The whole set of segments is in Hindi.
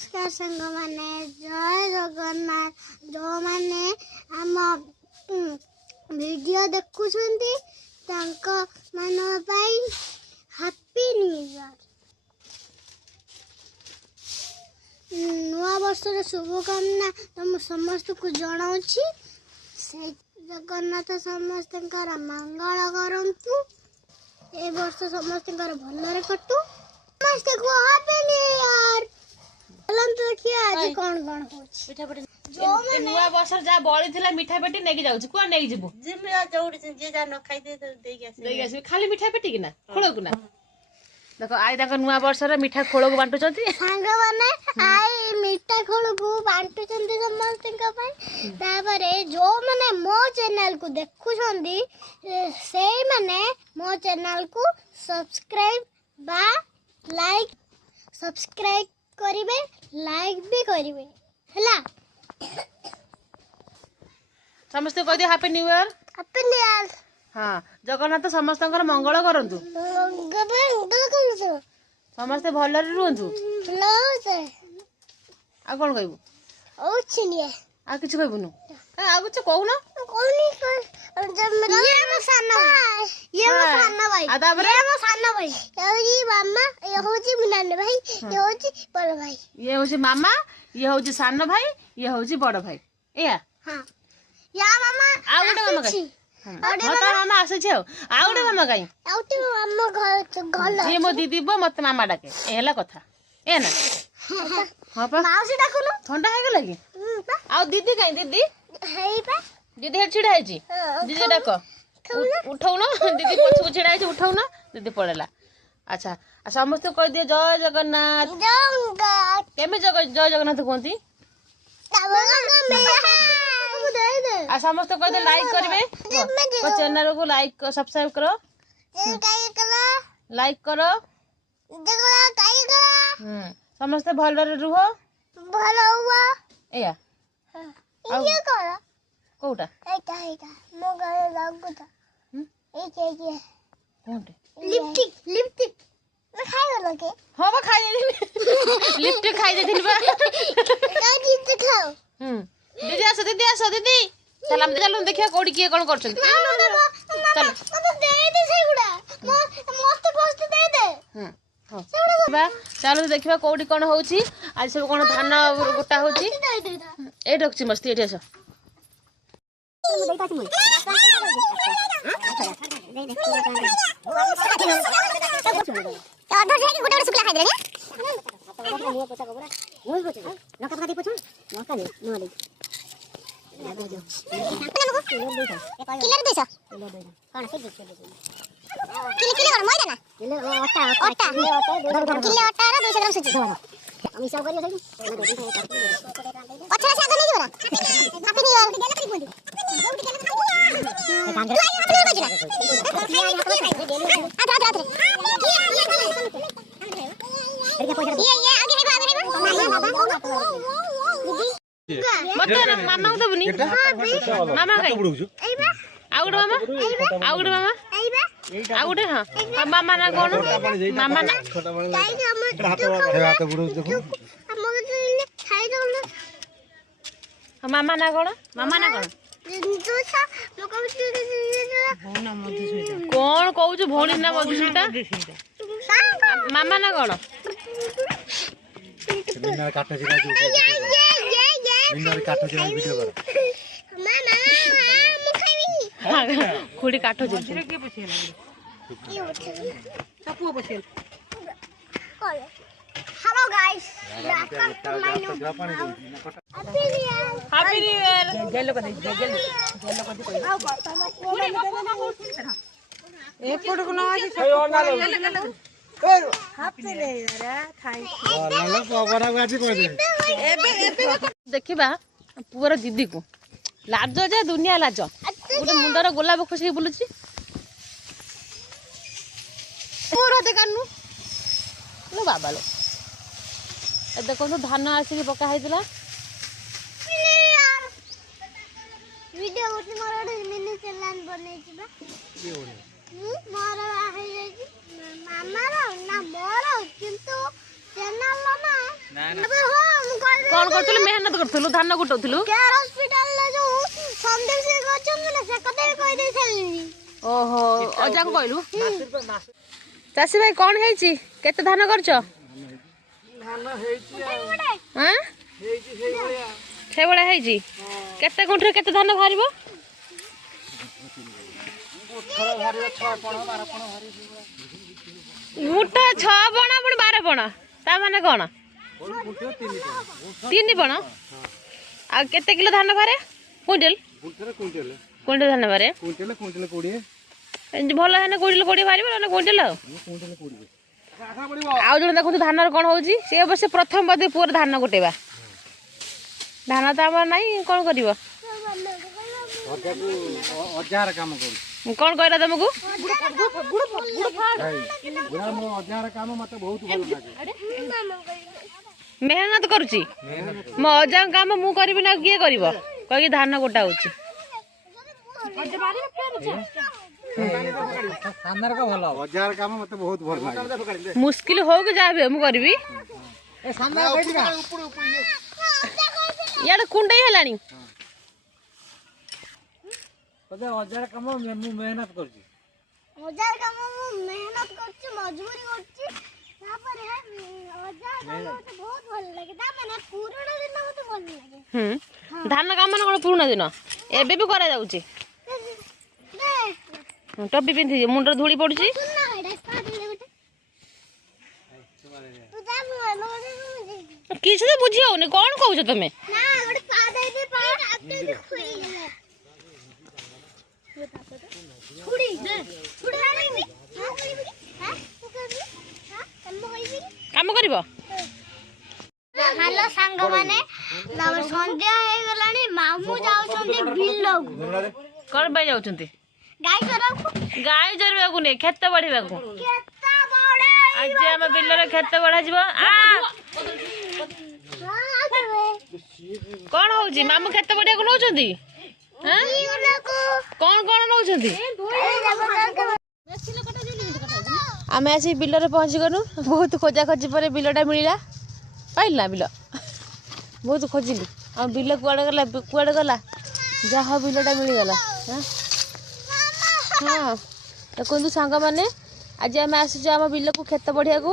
नमस्कार संग माने जय जगन्नाथ जो माने आम वीडियो देखुछंती तांको मानो पाई हैप्पी न्यू ईयर नुआ वर्ष रे शुभकामना तुम समस्त को जणाउछि से जगन्नाथ समस्त मंगल करंतु ए वर्ष समस्त भलरे कटू समस्त को हैप्पी न्यू ईयर चलन तो देखिए आज कौन होछि मिठा पेटी जो नुआ बसर जा बळी थिला मिठा पेटी नेकी जाउछि को नेकी जिवो जिमिया जौडी जे जा न खाइ दे देई आसी खाली मिठा पेटी किना खोलो कुना देखो आई ताको नुआ बसर मिठा खोलो को बांटु चंती सांग माने आई मिठा खोलो को बांटु चंती समस्त का पई तापरे जो माने मो चैनल को देखु चंती सेई माने मो चैनल को सब्सक्राइब बा लाइक सब्सक्राइब करिवे लाइक भी करिवे हला समस्त कह दियो happy new year happy new year हां जगन्नाथ समस्तंकर मंगल करंतु समस्त भलरे रहंतु आ कोन कहबू ओ छिनिए आ किछ कहबुनु आ कुछ कहू ना ये मो साना भाई आ ताबरे ये मो साना भाई ये मामा ये होची मुन्ना भाई ये होची बड़ भाई ये होची मामा ये होची सानो भाई ये होची बड़ भाई एया हां या मामा आ गोटे मामा काई हां तो मामा आसे छे आ गोटे मामा काई आउटे मामा घर ये मो दीदी बो मत मामा डाके ए हला कथा ए ना हां पा माउसी डाकुनु ठंडा हे गेला की आ दीदी काई दीदी हेई पा दीदी हेड छिड़ा है जी दीदी डाको उठाउनो दीदी पछ को छिड़ा है उठाउनो दीदी पड़ेला अच्छा आ समस्त कह दियो जय जगन्नाथ जंगा केमे जय जगन्नाथ कोंती आ समस्त कह दे लाइक करबे को चैनल को लाइक सब्सक्राइब करो लाइक करो समस्त भलरे रुहो भलो हुआ एया ये करो कोटा एटा मो गले लागुता ये कोंटे लिपस्टिक मैं खाई वाला के हां बा खाई दे लिफ्ट खाई दे दिन बा का गीत खाओ दीदी आसो दीदी चल हम चल देखिया कोडी के कोन करछन चल मत दे दे सेगुडा मस्त पोस्ट दे दे बा चलो देखिबा कोडी कोन होउची आज सब कोन धान गोटा होउची ए डकची मस्ती एठी आसो मामा दबनी मामा आउड मामा आउड हां मामा ना कोन मामा ना मामा ना कोन कौन कहू भौणी ना मधुस्मिता मामा ना कौन खुड़ी काठ hello guys happy new year गेलो को गेलो को ए फोटो को ना देखिबा पुअर दीदी को लाज जे दुनिया लाज गोटे मुंडर गोलाप खोसी बुलुची पूरा देखानु लो बाबा लो ए देखो तो धान आसी पका हैतला वीडियो उठी मोर मिनी चैनल बनै छिबा मोर आही जाई मामा ना मोर किंतु चैनल ना ना कौन करथुलु मेहनत करथुलु धान गुटौथुलु केयर हॉस्पिटल ले जो संदीप से गचम ना से कते कहि दे छली ओहो अजा को कहलु चासी भाई कौन हेची केते धान करछ धान हेची हां हेची से भलिया से बड़ा हेची केते गुंठरे केते धान भारिबो थर भारी 6 पण 12 पण भारी मुठा 6 बणा पण 12 बणा ता माने कोन गुंठे 3 बणा आ केते किलो धान भारे क्विंटल कुंटल क्विंटल धान भारे कुंटल 20 एंज भल हेने क्विंटल 20 भारिबो ना क्विंटल कुंटल 20 आधा पड़िबो आउ जण देखु धान कोन होउची से अवश्य प्रथम बदे पुर धान गोटेबा धान त हमर नाही कोन करिवो हजार काम करू कोन कहला तुमको मो हजार काम मते बहुत भल लागे मेहनत करूची मो अजा काम मु करबी ना किए करबो कहि धान गोटा होउची सामने का भल हजार काम मते बहुत भल लागे मुश्किल हो के जाबे मु करबी ए सामने बैठिबा ऊपर यार कुंडई हलानी पदे हजार काम मु मेहनत करछी हजार काम मेहनत करछि मजबूरी करछि तापर है हजार काम मते बहुत भल लागे ता माने पुराना दिन मते भल लागे धान काम मन कोन पुराना दिन एबे भी करा जाउची दे टोपी पिंथि मुंडर धूली पडुची सुनना बेटा पा दे बेटा तू जा मु किछ तो बुझी होनी कोन कहउछ तमे ना गोटे पा दे पा आते खुई खुड़ी दे खुड़ी नहीं हां खुड़ी हां तू करबी हां कम होइबी काम करबो हेलो सांग माने नव संध्या हे गलानी मामू जाउछन्ती बिल्लो कोन बे जाउछन्ती गाय चराउ गाय जरबा को ने खेत बढ़िबा को केता बड़े आज हम बिल्लर खेत बढ़ा जीवो आ हां देबे कोन होउची मामू खेत बढ़िया को नउछन्ती हां कोन कोन नउछन्ती आमे आसी बिल्लर पहुंची गनु बहुत खोजा खोजी पर बिल्लटा मिलिला पाइला बिल बहुत खोजिली आ बिल कुआड़े गला जहा बिलटा मिल गला हाँ देखु सांग मैंने आज आम आसुच आम बिल को खेत बढ़िया को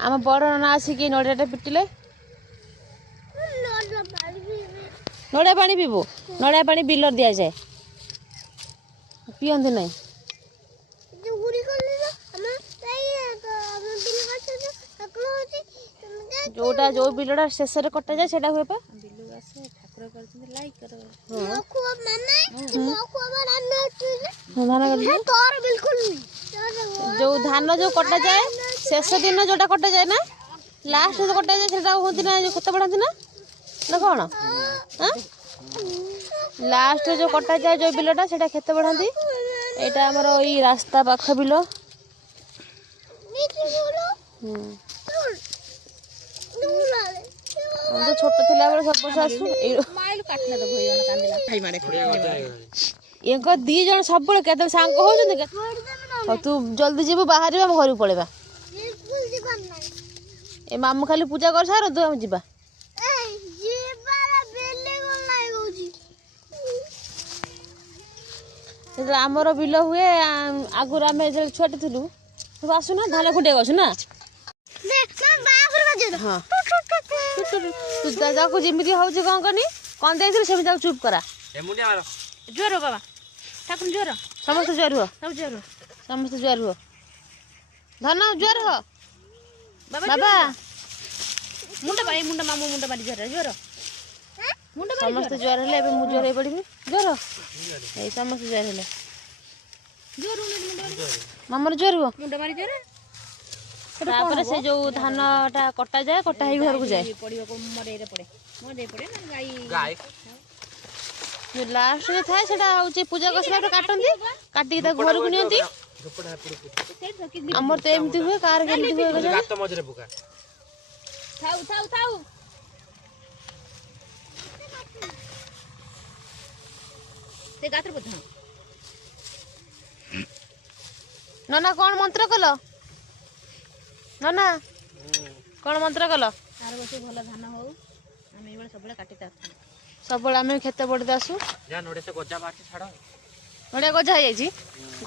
आम बड़ नाना आसिक नड़िया पिटिले नड़िया पानी पीबू नड़िया पानी बिलर दि जाए पियंती नहीं जोटा जो बिलटा शेष कटा जाए से हुए पा जो धान जो कटा जाए शेष दिन जोटा कटा जाए ना लास्ट जो कटा जाए सेटा होती ना जो खेत बढ़ाती ना कौन लास्ट जो कटा जाए जो बिलटा सेटा खेत बढ़ाती एटा हमर ई रास्ता पाख बिल तो छोट थिला बेले सब वर्ष आसु माइल काटने तो भइया ना कांदिला खाई मारे एंको दी जण सब बेले केते सांग होजन के तू जल्दी जीबू बाहर हम घर पळेबा बिल्कुल जीवन नहीं ए मामू खाली पूजा कर सार तू हम जीबा ए जीवाला बेले कोन नाही होजी से हमर बिल हुए आगुर आमे जे छोट थिलु तू आसु ना धान खुंडे आसु ना दे मैं बाहर बजे दो हां तू दादा को जिमिति होउछ कोन कनी कोन देइथिल सेमि जाऊ चुप करा ए मुंडिया मारो जोर हो बाबा ठाकुर जोर समस्त जोर हो सब जोर समस्त जोर हो धन जोर हो बाबा मुंडा बाई मुंडा मामू मुंडा बाली जोर जोर मुंडा बाली समस्त जोर हेले एबे मु जोर हे पड़िबी जोर ए समस्त जोर हेले जोर मुंडा मामर जोर हो मुंडा बाली जोर तापर से जो धानटा कटा जाए कटा ही घर को जाए पड़िबो को मरेरे पड़े ना गाई जो लास्ट में थाए सेटा होची पूजा कसला तो काटंती काटी ता घर को नियंती हमर तो एमती हुए कार केमती हुए गजा गात मजरे बुका थाउ ते गातर बधा नना कौन मंत्र कलो नना कौन मंत्र कलो ଆର ବର୍ଷ ଭଲ ଧାନ ହଉ ଆମେ ଏଇବେଳେ ସବୁବେଳେ କାଟିତେ ଆସୁ ସବୁବେଳେ ଆମେ କ୍ଷେତ ପଡ଼ିତେ ଆସୁ ନଡ଼ିଆ ଗଜା ହେଇଯାଇଛି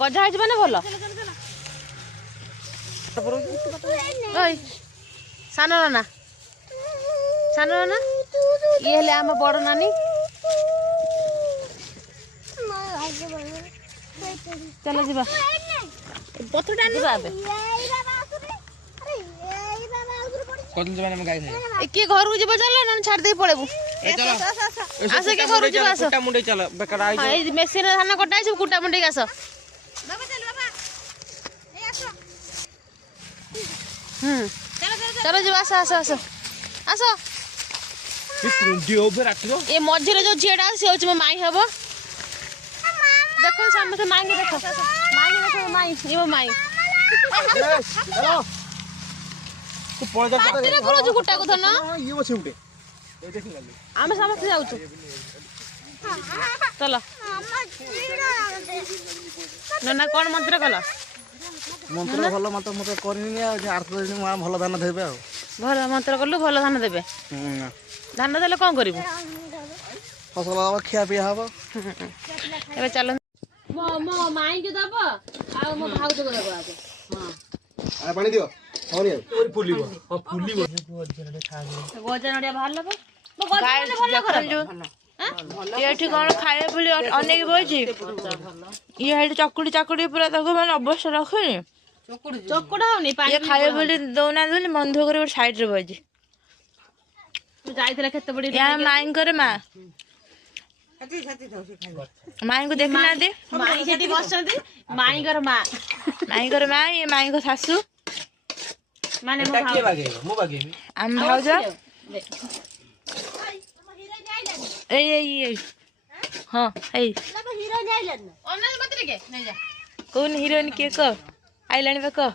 ଗଜା ହେଇଛି ମାନେ ଭଲ ଓଇ ସାନ ନାନା ଇଏ ହେଲେ ଆମ ବଡ଼ ନାନୀ ଚାଲ ଯିବା ପଥରଟା ଯିବା ଏବେ କିଏ ଘରକୁ ଯିବ ଚାଲ ନହେଲେ ଛାଡ଼ି ଦେଇ ପଳେଇବୁ ଆସ କିଏ ଘରକୁ ଯିବ ଆସ ଏଇ ମେସିନରେ ଧାନ କଟା ହେଇଛି କୁଟା ମୁଣ୍ଡେଇକି ଆସ ଚାଲ ଯିବା ଆସ ଆସ ଆସ ଆସ ଏ ମଝିରେ ଯୋଉ ଝିଅଟା ସେ ହଉଛି ମୋ ମାଇଁ ହବ ଦେଖ ସମସ୍ତେ ମାଇଁକି ଦେଖ ମାଇଁ ଇଏ ମୋ ମାଇଁ ପାଟିରେ ପୁରଉଛୁ କୁଟାକୁ ଧନ ଆମେ ସମସ୍ତେ ଯାଉଛୁ ଚାଲ ନନା କଣ ମନ୍ତ୍ର କଲ ମନ୍ତ୍ର ଭଲ ମନ୍ତ୍ର ମତେ କରିନି ଆର୍ଥ ଭଲ ଧାନ ଦେବେ ଆଉ ଭଲ ମନ୍ତ୍ର କଲୁ ଭଲ ଧାନ ଦେବେ ଧାନ ଦେଲେ କଣ କରିବୁ ଫସଲ ହବ ଖିଆ ପିଆ ହବ ଏବେ ଚାଲ ମୋ ମାଇଁକି ଦବ ଆଉ ମୋ ଭାଉଜକୁ ଦବ ଆଗ ପାଣି ଦିଅ ଗଜା ନଡ଼ିଆ ବାହାରିଲା ଏଠି କଣ ଖାଇବେ ବୋଲି ଅନେକ ବଇଛି ଇଏ ଏଠି ଚକୁଡି ଚାକୁଡି ପୁରା ତାକୁ ମାନେ ଅବଶ୍ୟ ରଖୁନି ଚକୁଡା ହଉନି ଇଏ ଖାଇବେ ବୋଲି ଦଉନାହାନ୍ତି ବୋଲି ମନ ଦୁଃଖ କରି ଗୋଟେ ସାଇଡ ରେ ବଇଛି ଯାଇଥିଲା କ୍ଷେତ ପଡି ମାଇଙ୍କର ମା ମାଇଙ୍କୁ ଦେଖିନାହାନ୍ତି ମାଇଁ ସେଠି ବସିଛନ୍ତି ମାଇଙ୍କର ମା ଇଏ ମାଇଙ୍କ ଶାଶୁ ମାନେ ଆମ ଭାଉଜ ଏଇ ହଁ ଏଇ କହୁନି ହିରୋଇନ କିଏ କହ ଆଇଲାଣି ବା କହ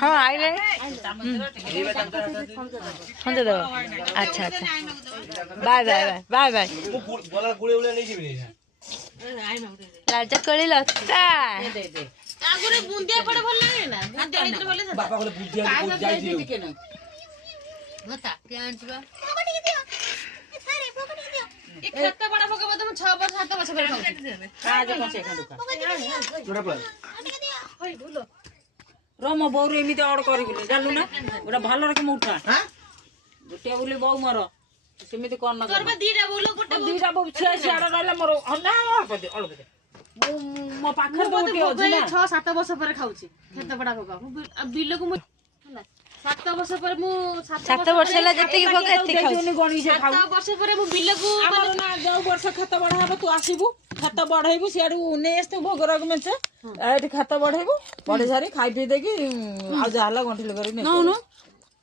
ହଁ ଆଇଲାଣି ସନ୍ଧ୍ୟା ଦେବ ଆଚ୍ଛା ଆଚ୍ଛା ବାଏ ବାଏ ବାଏ ବାଏ ରାଜା କଳି ଲତା ଆଗରେ ବୁନ୍ଦିଆ ପଡେ ଭଲ ଲାଗେ ନା ବୁନ୍ଦିଆ ହେଇଥିଲେ ଭଲ ଥାନ୍ତା ବାପା କହିଲେ ବୁନ୍ଦିଆ ଯାଇଥିଲି ଟିକେ ନା ଭତା କେ ଆଣିବା ଏ ଖେତ ବଡ ପକେଇବ ତମ 6 ବର୍ଷ 7 ବର୍ଷ ପରେ ଖାଉଛ କାଜ କଞ୍ଚେ ଖାଣ୍ଡୁ ର ମୋ ବୋଉରୁ ଏମିତି ଅର୍ଡର କରିବୁନି ଜାଣିଲୁ ନା ଗୋଟେ ଭଲ ରକମ ଉଠା ଗୋଟିଏ ବୋଲି ବୋଉ ମୋର ସେମିତି କର ନା ତୋର ବା ଦିଟା ବୋଲ ଗୋଟେ ଦିଟା ବୋଉ ଛୁଆ ସିଆଡେ ରହିଲେ ମୋର ନା ଅଳ୍ପ ଦେ ମୁଁ ମୋ ପାଖରେ ତ ଗୋଟିଏ ଅଛି ନା 6-7 ବର୍ଷ ପରେ ଖାଉଛି ଖେତ ବଡା ପକା ବିଲକୁ ମୁଁ ହେଲା 7 ବର୍ଷ ପରେ ମୁଁ 7 ବର୍ଷ ହେଲା ଯେତିକି ଭୋଗ ଏତିକି ଖାଉଛି ଗଣିছে ଖାଉ 7 ବର୍ଷ ପରେ ମୁଁ ବିଲକୁ ଆମର ନା ଯୋଉ ବର୍ଷ ଖେତ ବଢା ହବ ତୁ ଆସିବୁ ଖେତ ବଢେଇବୁ ସିଆଡୁ ନେଇ ଆସିବୁ ଭୋଗ ରକ ମେଞ୍ଚେ ଏଠି ଖେତ ବଢେଇବୁ ବଢେଇ ସାରି ଖାଇ ପିଇ ଦେଇକି ଆଉ ଯାହା ହେଲା ଗଣ୍ଠିଲି କରିକି ନେଇ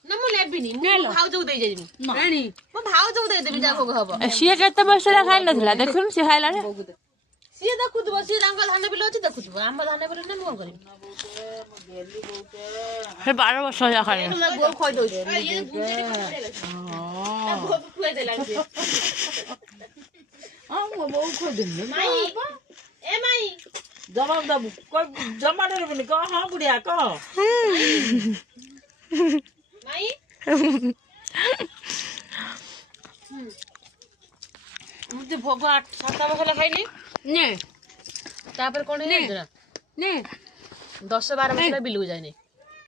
ନା ମୁଁ ନେବିନି ମୁଁ ଭାଉଜକୁ ଦେଇଯିବି ନାଣି ମୁଁ ଭାଉଜକୁ ଦେଇଦେବି ଯା ଭୋଗ ହବ ସିଏ କେତେ ବର୍ଷ ହେଲା ଖାଇ ନଥିଲା ଦେଖୁନୁ ସିଏ ଖାଇଲାଣି ସିଏ ଦେଖୁଥିବ ସିଏ ତାଙ୍କ ଧାନ ବିଲ ଅଛି ଦେଖୁଥିବ ଆମ ଧାନ ବିଲ ନା ମୁଁ କଣ କରିବି ସେ 12 ବର୍ଷ ହେଲା ଖାଇ ବୋଉ ଖୋଇ ଦଉଛି ମୋ ବୋଉ ଖୋଇଦେଲି ମାଇ ଏ ମାଇ ଜବାବ ଦବୁ ଜମା ଡରିବୁନି କହ ହଁ ବୁଢିଆ କହ ମାଇ ମୁଁ ତ ଭୋଗ 7 ବର୍ଷ ହେଲା ଖାଇନି ନେ ତାପରେ କଣ ହେଇଛି ନା ନେ 10-12 ବର୍ଷ ହେଲା ବିଲକୁ ଯାଇନି